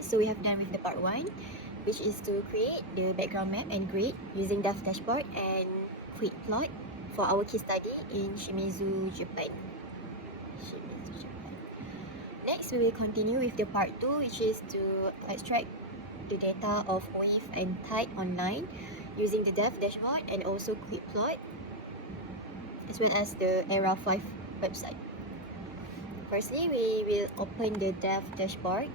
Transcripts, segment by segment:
Alright, so we have done with the part 1, which is to create the background map and grid using Delftdashboard and quick plot for our case study in Shimizu, Japan. Next, we will continue with the part 2, which is to extract the data of wave and tide online using the Delftdashboard and also quick plot, as well as the Era 5 website. Firstly, we will open the Delftdashboard.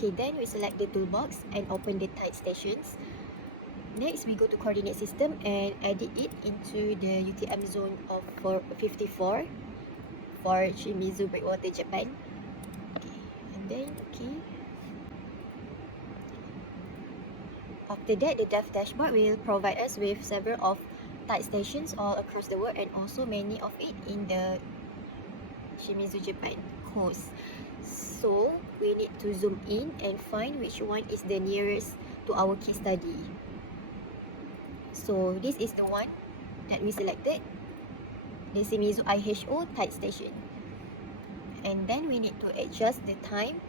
Okay, then we select the toolbox and open the tide stations. Next, we go to coordinate system and edit it into the UTM zone of 54 for Shimizu Breakwater, Japan. Okay, and then after that, the Delftdashboard will provide us with several of tide stations all across the world and also many of it in the Shimizu, Japan coast. So we need to zoom in and find which one is the nearest to our case study. So this is the one that we selected, the Shimizu IHO tide station. And then we need to adjust the time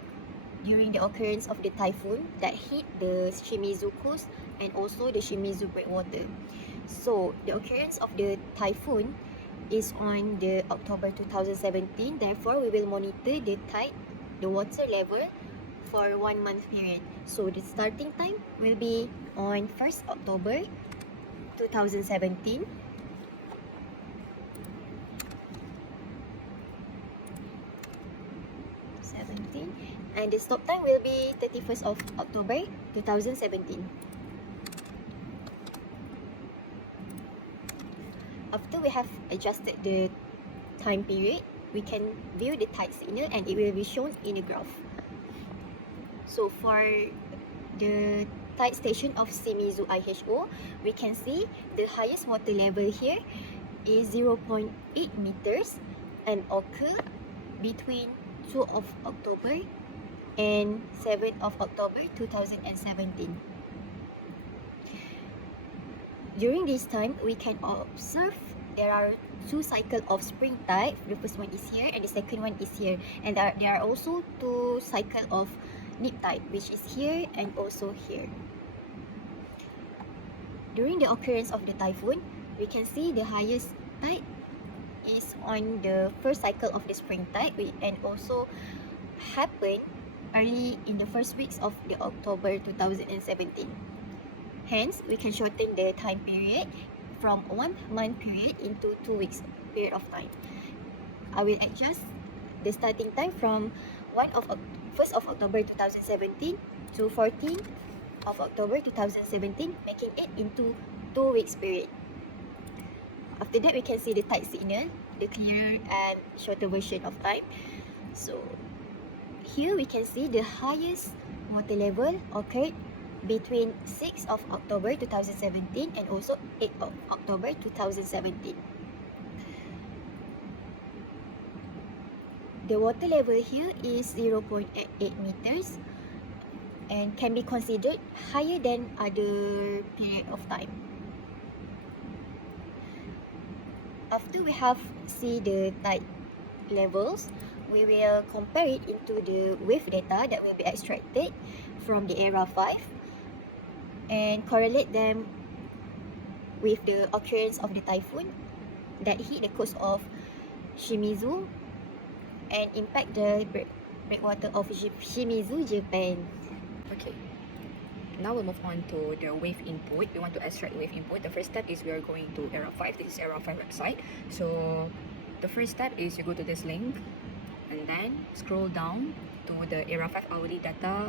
during the occurrence of the typhoon that hit the Shimizu coast and also the Shimizu breakwater. So the occurrence of the typhoon is on the October 2017. Therefore, we will monitor the tide, the water level for 1 month period. So the starting time will be on 1st October 2017. And the stop time will be 31st of October 2017. After we have adjusted the time period, we can view the tide signal and it will be shown in the graph. So for the tide station of Shimizu IHO, we can see the highest water level here is 0.8 meters and occur between 2 of October and 7th of October 2017. During this time, we can observe there are 2 cycles of spring tide. The first one is here and the second one is here. And there are also 2 cycles of neap tide, which is here and also here. During the occurrence of the typhoon, we can see the highest tide is on the first cycle of the spring tide and also happened early in the first weeks of the October 2017. Hence, we can shorten the time period from 1 month period into 2 weeks period of time. I will adjust the starting time from 1st of October 2017 to 14th of October 2017, making it into 2 weeks period. After that, we can see the tide signal, the clearer and shorter version of time. So here we can see the highest water level occurred between 6th of October 2017 and also 8th of October 2017. The water level here is 0.8 meters and can be considered higher than other period of time. After we have seen the tide levels, we will compare it into the wave data that will be extracted from the Era 5 and correlate them with the occurrence of the typhoon that hit the coast of Shimizu and impact the breakwater of Shimizu, Japan. Okay, now we'll move on to the wave input. We want to extract wave input. The first step is we are going to Era 5. This is Era 5 website. So the first step is you go to this link and then scroll down to the Era 5 hourly data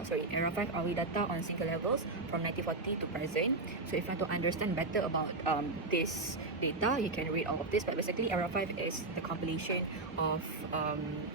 on single levels from 1940 to present. So if you want to understand better about this data, you can read all of this. But basically, Era 5 is the compilation of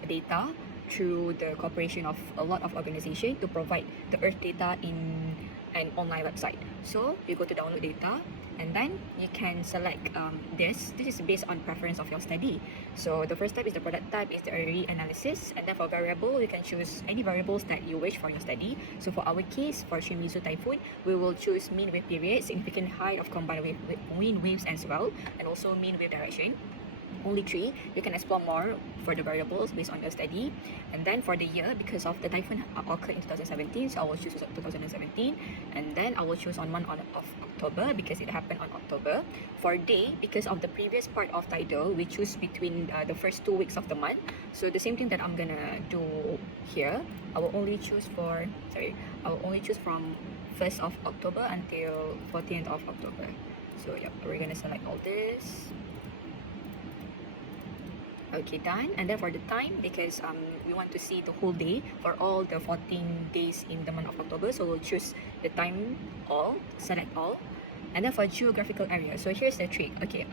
data through the cooperation of a lot of organizations to provide the Earth data in an online website. So you go to download data And then you can select this is based on preference of your study. So the first step is the product type, is the array analysis, and then for variable you can choose any variables that you wish for your study. So for our case, for Shimizu typhoon, we will choose mean wave period, significant height of combined wind waves as well, and also mean wave direction. Only 3. You can explore more for the variables based on your study. And then for the year, because of the typhoon occurred in 2017, so I will choose 2017. And then I will choose on month of October because it happened on October. For day, because of the previous part of tidal, we choose between the first 2 weeks of the month. So the same thing that I'm gonna do here, I will only choose from 1st of October until 14th of October. So yeah, we're gonna select all this. Okay, done. And then for the time, because we want to see the whole day for all the 14 days in the month of October, so we'll choose the time all, select all. And then for geographical area, so here's the trick. Okay,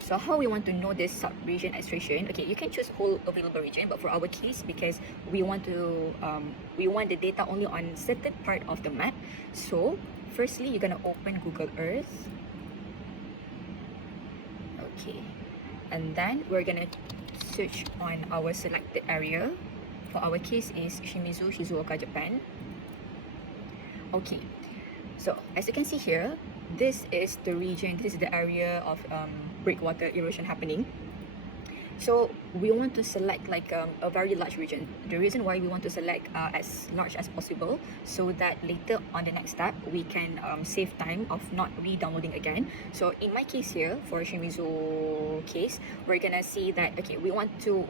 so how we want to know this sub-region extraction? Okay, you can choose whole available region, but for our case, because we want the data only on certain part of the map. So firstly, you're gonna open Google Earth. Okay, and then we're gonna search on our selected area. For our case is Shimizu, Shizuoka, Japan. Okay, so as you can see here, this is the region, this is the area of breakwater erosion happening. So we want to select like a very large region. The reason why we want to select as large as possible, so that later on the next step we can save time of not re-downloading again. So in my case here, for Shimizu case, we're gonna see that okay, we want to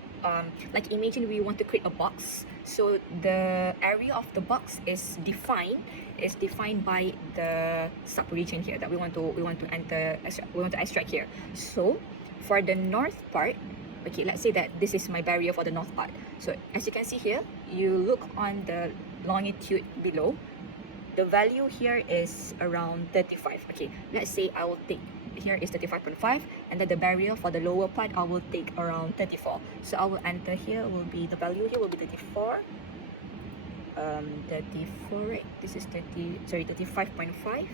like imagine we want to create a box. So the area of the box is defined by the sub-region here that we want to extract here. So for the north part, okay, let's say that this is my barrier for the north part. So as you can see here, you look on the longitude below, the value here is around 35. Okay, let's say I will take, here is 35.5, and then the barrier for the lower part I will take around 34. So I will enter here, will be the value here will be 34. 34, right? This is 35.5,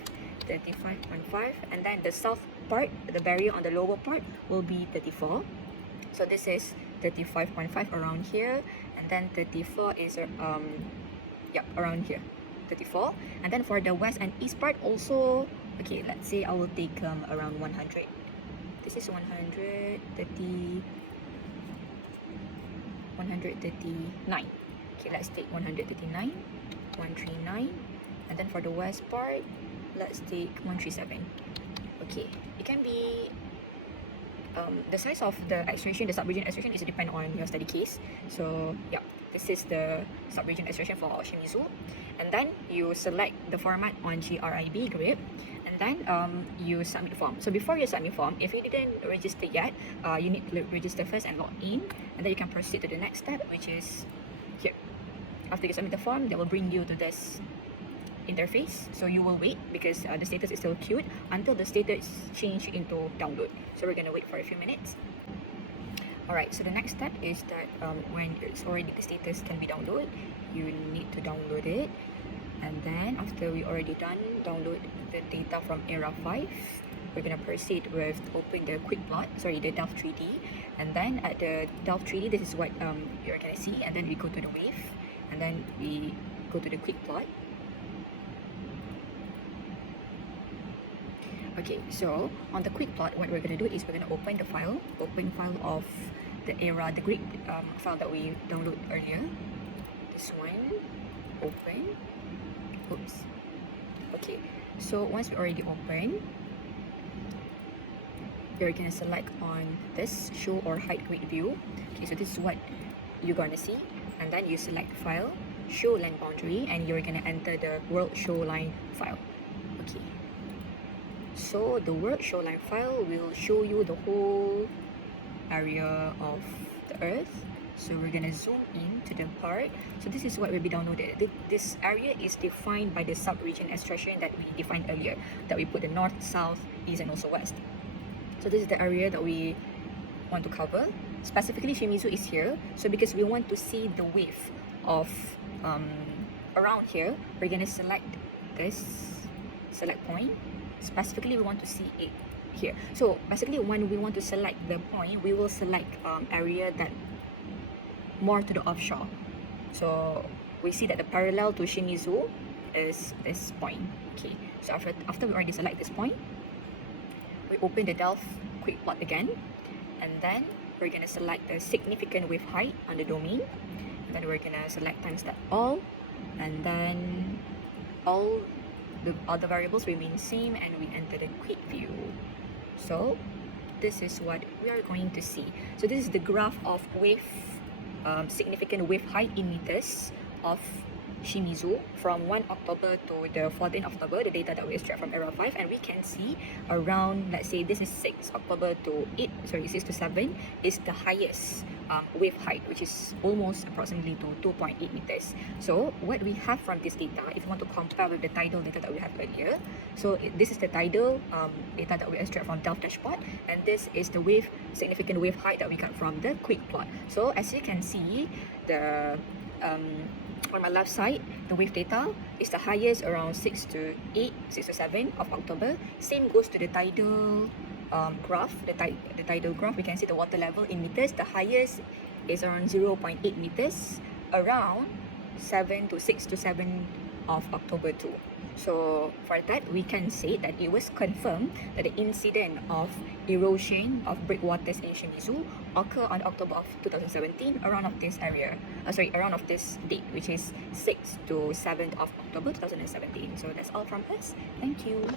and then the south part, the barrier on the lower part will be 34. So this is 35.5 around here, and then 34 is around here, 34. And then for the west and east part also, okay, let's say I will take around 100. This is 139. Okay, let's take 139, 139, and then for the west part, let's take 137. Okay, it can be the size of the extraction, the sub-region extraction is depend on your study case. So yeah, this is the sub-region extraction for Shimizu. And then you select the format on GRIB grip, and then you submit form. So before you submit form, if you didn't register yet, you need to register first and log in, and then you can proceed to the next step, which is here. After you submit the form, they will bring you to this interface. So you will wait because the status is still queued until the status change into download. So we're gonna wait for a few minutes. Alright, so the next step is that when it's already the status can be downloaded, you need to download it. And then after we already done download the data from era 5, we're gonna proceed with open the quick plot, the Delft 3D. And then at the Delft 3D, this is what you're gonna see. And then we go to the wave, and then we go to the quick plot. Okay, so on the quick plot, what we're going to do is we're going to open file of the era, the grid file that we downloaded earlier. This one, open. Oops. Okay, so once we already open, you're going to select on this show or hide grid view. Okay, so this is what you're going to see. And then you select file, show line boundary, and you're going to enter the world shoreline file. Okay. So the world shoreline file will show you the whole area of the earth. So we're gonna zoom in to the part. So this is what will be downloaded. This area is defined by the sub-region extraction that we defined earlier, that we put the north, south, east, and also west. So this is the area that we want to cover. Specifically, Shimizu is here. So because we want to see the wave of around here, we're gonna select this select point. Specifically, we want to see it here. So basically, when we want to select the point, we will select area that more to the offshore. So we see that the parallel to Shimizu is this point. Okay, so after we already select this point, we open the Delft quick plot again, and then we're gonna select the significant wave height on the domain, and then we're gonna select times that all, and then all the other variables remain same, and we enter the quick view. So this is what we are going to see. So this is the graph of wave significant wave height in meters of Shimizu from 1 October to the 14th October, the data that we extract from Era 5, and we can see around, let's say this is 6 October to 6 to 7 is the highest wave height, which is almost approximately to 2.8 meters. So what we have from this data, if you want to compare with the tidal data that we have earlier, so this is the tidal data that we extract from Delftdashboard, and this is the significant wave height that we got from the quick plot. So as you can see, the on my left side, the wave data is the highest around 6 to 7 of October. Same goes to the tidal graph. The tidal graph, we can see the water level in meters. The highest is around 0.8 meters, around 6 to 7 of October too. So for that, we can say that it was confirmed that the incident of erosion of breakwaters in Shimizu occurred on October of 2017, around of this area. Around of this date, which is 6th to 7th of October 2017. So that's all from us. Thank you.